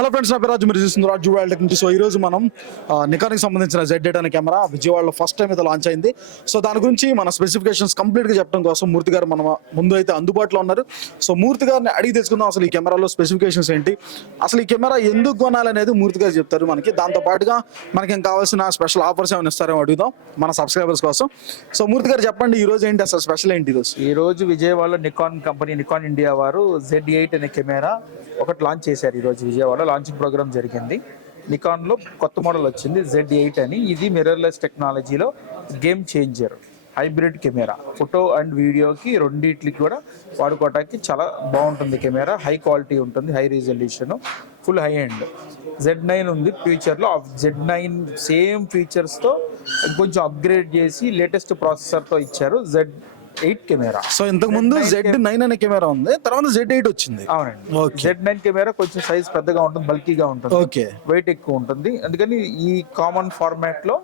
Hello friends, నా పేరు రాజు. మీరు చూస్తుంది రాజు వరల్డ్ నుంచి. సో ఈ రోజు మనం నికాన్కి సంబంధించిన Z8 అనే కెమెరా విజయవాడలో ఫస్ట్ టైం అయితే లాంచ్ అయింది. సో దాని గురించి మన స్పెసిఫికేషన్స్ కంప్లీట్గా చెప్పడం కోసం మూర్తి గారు మన ముందు అయితే అందుబాటులో ఉన్నారు. సో మూర్తి గారిని అడిగి తెలుసుకుందాం అసలు ఈ కెమెరాలో స్పెసిఫికేషన్స్ ఏంటి, అసలు ఈ కెమెరా ఎందుకు కొనాలనేది మూర్తి గారు చెప్తారు మనకి. దాంతో పాటుగా మనకి ఏం కావాల్సిన స్పెషల్ ఆఫర్స్ ఏమైనా ఇస్తారేమో అడుగుదాం మన సబ్స్క్రైబర్స్ కోసం. సో మూర్తి గారు చెప్పండి, ఈ రోజు ఏంటి అసలు స్పెషల్ ఏంటి? ఈ రోజు విజయవాడలో నికాన్ కంపెనీ, నికాన్ ఇండియా వారు Z8 అనే కెమెరా ఒకటి లాంచ్ చేశారు. ఈరోజు విజయవాడలో లాంచింగ్ ప్రోగ్రామ్ జరిగింది. నికాన్లో కొత్త మోడల్ వచ్చింది Z8 అని. ఇది మిర్రర్లెస్ టెక్నాలజీలో game changer hybrid camera. Photo and వీడియోకి రెండింటికి కూడా వాడుకోవడానికి చాలా బాగుంటుంది కెమెరా. హై క్వాలిటీ ఉంటుంది, high resolution, full high end. Z9 ఉంది ఫ్యూచర్లో. Z9 సేమ్ ఫీచర్స్తో కొంచెం అప్గ్రేడ్ చేసి లేటెస్ట్ ప్రాసెసర్తో ఇచ్చారు Z8 కెమెరా. సో ఇంతకు ముందు Z9 అనే కెమెరా ఉంది, తర్వాత Z8 వచ్చింది. అవునండి. Z9 కెమెరా కొంచెం సైజ్ పెద్దగా ఉంటుంది, బల్కీగా ఉంటుంది, ఓకే, వెయిట్ ఎక్కువ ఉంటుంది. అందుకని ఈ కామన్ ఫార్మాట్ లో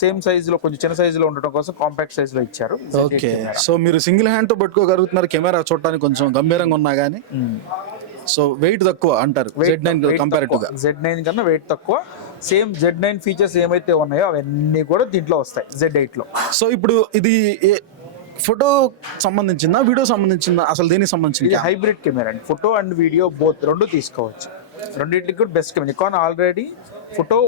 సేమ్ సైజ్ లో, కొంచెం చిన్న సైజ్ లో ఉండడం కోసం కాంపాక్ట్ సైజ్ లో ఇచ్చారు. ఓకే, సో మీరు సింగిల్ హ్యాండ్ తో పట్టుకోగలుగుతున్నారు. కెమెరా చూడటానికి కొంచెం గంభీరంగా ఉన్నా కానీ సో వెయిట్ తక్కువ అంటారు Z9 కంపారిటివ్ గా. Z9 కన్నా వెయిట్ తక్కువ. సేమ్ Z9 ఫీచర్స్ ఏమైతే ఉన్నాయో అవన్నీ కూడా దీంట్లో వస్తాయి Z8 లో. సో ఇప్పుడు ఇది ఫోటో సంబంధించిందా, వీడియో సంబంధించిందా, అసలు దేనికి సంబంధించింది? ఇది హైబ్రిడ్ కెమెరా అండి. ఫోటో అండ్ వీడియో బోత్ రెండు తీసుకోవచ్చు. రెండింటికి కూడా best camera. Nikon already photo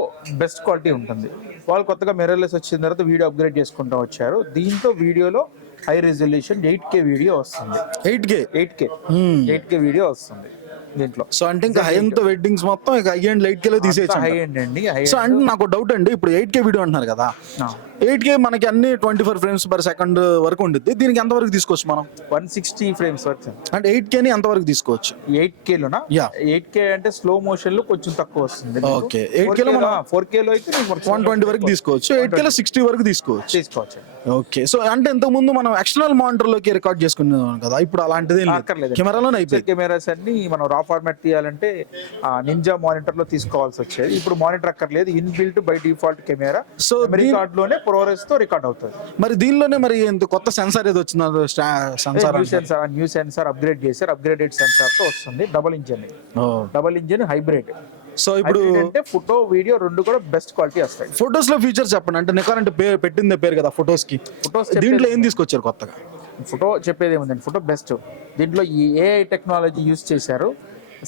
best quality ఉంటుంది. వాళ్ళు కొత్తగా మిర్రర్లెస్ వచ్చిన తర్వాత వీడియో అప్గ్రేడ్ చేసుకుంటూ వచ్చారు. దీంతో వీడియోలో హై రెజల్యూషన్ 8K వీడియో వస్తుంది. 8K వీడియో వస్తుంది దీంట్లో. సో అంటే ఇంకా హై ఎండ్ వెడ్డింగ్స్ మొత్తం ఇక హై అండ్ 8K లో తీసేయచ్చు. హై ఎండ్ అండి. సో అంటే నాకు డౌట్ అండి, ఇప్పుడు 8K వీడియో అంటున్నారు కదా, 8K మనకి అన్ని 24 ఫ్రేమ్స్ పర్ సెకండ్ వరకు ఉంటుంది. దీనికి ఎంత వరకు తీసుకోవచ్చు మనం? 160 ఫ్రేమ్స్ వరకు. అంటే 8K ని ఎంత వరకు తీసుకోవచ్చు? 8K లోనా? 8K అంటే స్లో మోషన్ లో కొంచెం తక్కువ వస్తుంది. ఓకే, 8K లో మనం 4K లో అయితే 120 వరకు తీసుకోవచ్చు, 8K లో 60 వరకు తీసుకోవచ్చు. ఓకే, సో అంటే ఇంతకు ముందు మనం ఎక్స్టర్నల్ మానిటర్ లోకి రికార్డ్ చేసుకున్నాం కదా, ఇప్పుడు అలాంటిది కెమెరాలోనే అయిపోయింది. కెమెరాస్ అన్ని మనం రా ఫార్మాట్ తీయాలంటే నింజా మానిటర్ లో తీసుకోవాల్సి వచ్చేది. ఇప్పుడు మానిటర్ అక్కర్లేదు, inbuilt by default camera. So record లోనే ప్రోరెస్ తో రికార్డ్ అవుతుంది. మరి దీనిలోనే మరి కొత్త సెన్సార్ ఏదో వచ్చింది, న్యూ సెన్సార్ అప్గ్రేడ్ చేశారు. అప్గ్రేడెడ్ సెన్సార్ తో వస్తుంది. Double engine hybrid. సో ఇప్పుడు అంటే ఫోటో వీడియో రెండు కూడా బెస్ట్ క్వాలిటీ వస్తాయి. ఫొటోస్ లో ఫీచర్స్ చెప్పండి. అంటే నికాన్ అంటే పెట్టిందే పేరు కదా ఫొటోస్ కి. దీంట్లో ఏం తీసుకొచ్చారు కొత్తగా? ఫోటో చెప్పేది ఏముందండి, ఫోటో బెస్ట్. దీంట్లో ఈ AI టెక్నాలజీ యూజ్ చేశారు.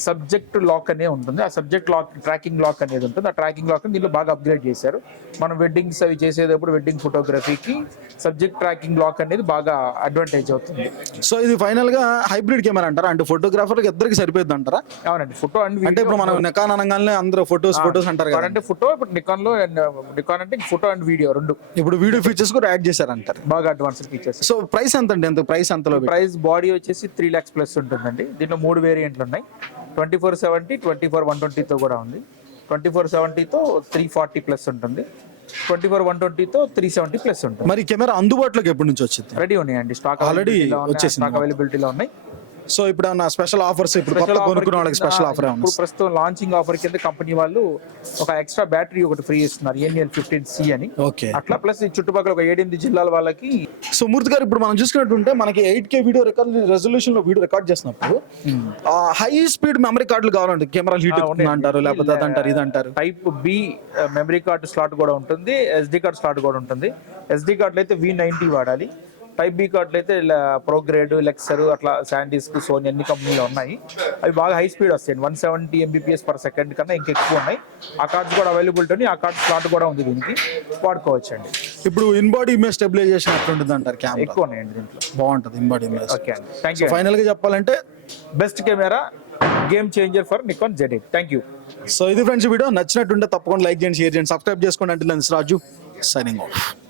సబ్జెక్ట్ లాక్ అనే ఉంటుంది. ఆ సబ్జెక్ట్ లాక్, ట్రాకింగ్ లాక్ అనేది ఉంటుంది. ఆ ట్రాకింగ్ లాక్ దీంట్లో బాగా అప్గ్రేడ్ చేశారు. మనం వెడ్డింగ్స్ అవి చేసేటప్పుడు వెడ్డింగ్ ఫోటోగ్రఫీకి సబ్జెక్ట్ ట్రాకింగ్ లాక్ అనేది బాగా అడ్వాంటేజ్ అవుతుంది. సో ఇది ఫైనల్ గా హైబ్రిడ్ కెమెరా అంటారా? అంటే ఫోటోగ్రాఫర్ ఇద్దరికి సరిపోద్ది అంటారా? అవునండి. ఫోటో అండ్ అంటే ఇప్పుడు మనం నికాన్ అనగానే అందరూ ఫోటోస్ అంటారు కదా. అంటే ఫోటో ఇప్పుడు నికాన్ అంటే ఫోటో అండ్ వీడియో రెండు. ఇప్పుడు వీడియో ఫీచర్స్ కూడా యాడ్ చేశారంటారు, బాగా అడ్వాన్స్డ్ ఫీచర్స్. సో ప్రైస్ ఎంత అండి? ఎంత ప్రైస్ ఎంతలో? ప్రైస్ బాడీ వచ్చేసి 3 lakhs ప్లస్ ఉంటుందండి. దీంట్లో 3 వేరియంట్లు ఉన్నాయి. 2470, 24-120 తో కూడా ఉంది. 2470 తో 340 ప్లస్ ఉంటుంది. 24-120 తో 370 ప్లస్ ఉంటుంది. మరి కెమెరా అందుబాటులోకి ఎప్పటి నుంచి వచ్చింది? రెడీ ఉన్నాయండి, స్టాక్ ఆల్రెడీ వచ్చేసింది, స్టాక్ అవైలబిలిటీలో ఉన్నాయి. సో ఇప్పుడు స్పెషల్ ఆఫర్స్, ఇప్పుడు కొత్త కొనుక్కునే వాళ్ళకి స్పెషల్ ఆఫర్? ఇప్పుడు ప్రస్తుతం లాంచింగ్ ఆఫర్ కింద కంపెనీ వాళ్ళు ఒక ఎక్స్ట్రా బ్యాటరీ ఒకటి ఫ్రీ ఇస్తున్నారు, NL15C అని. ఓకే, అట్లా ప్లస్ ఈ చుట్టుపక్కల ఒక 7-8 జిల్లాల వాళ్ళకి. సో మూర్తి గారు, ఇప్పుడు మనం చూసుకున్నట్టుంటే మనకి 8K వీడియో రెజల్యూషన్ లో వీడియో రికార్డ్ చేసినప్పుడు హై స్పీడ్ మెమరీ కార్డులు కావాలంటే కెమెరా హీట్ అంటారు, లేకపోతే అదంటారు ఇదంటారు. Type B memory card slot కూడా ఉంటుంది, SD కార్డ్ స్లాట్ కూడా ఉంటుంది. SD కార్డులు అయితే V90 వాడాలి. టైప్ B కార్డులు అయితే ప్రోగ్రేడ్, లెక్సర్, అట్లా శాండిస్క్, సోనీ అన్ని కంపెనీలు ఉన్నాయి. అవి బాగా హై స్పీడ్ వస్తాయి. 170 Mbps పర్ సెకండ్ కన్నా ఇంకా ఎక్కువ ఉన్నాయి. ఆ కార్డ్స్ కూడా అవైలబిలిటీ ఉంది. ఆ కార్డ్ స్లాట్ కూడా ఉంది, దీనికి వాడుకోవచ్చు అండి. ఇప్పుడు ఇన్ బాడీ ఇమేజ్ స్టెబిలైజేషన్ ఎట్లుంటుంది అంటారు? కెమెరా ఎక్కువ ఉన్నాయండి దీంట్లో, బాగుంటుంది ఇన్ బాడీ ఇమేజ్. ఓకే అండి, థ్యాంక్ యూ. ఫైనల్ గా చెప్పాలంటే best camera, game changer for Nikon Z8. Thank you. So ఇది ఫ్రెండ్స్, వీడియో నచ్చినట్టుంటే తప్పకుండా లైక్ చేయండి, షేర్ చేయండి, సబ్స్క్రైబ్ చేసుకోండి. అంటే రాజు సైనింగ్ ఆఫ్.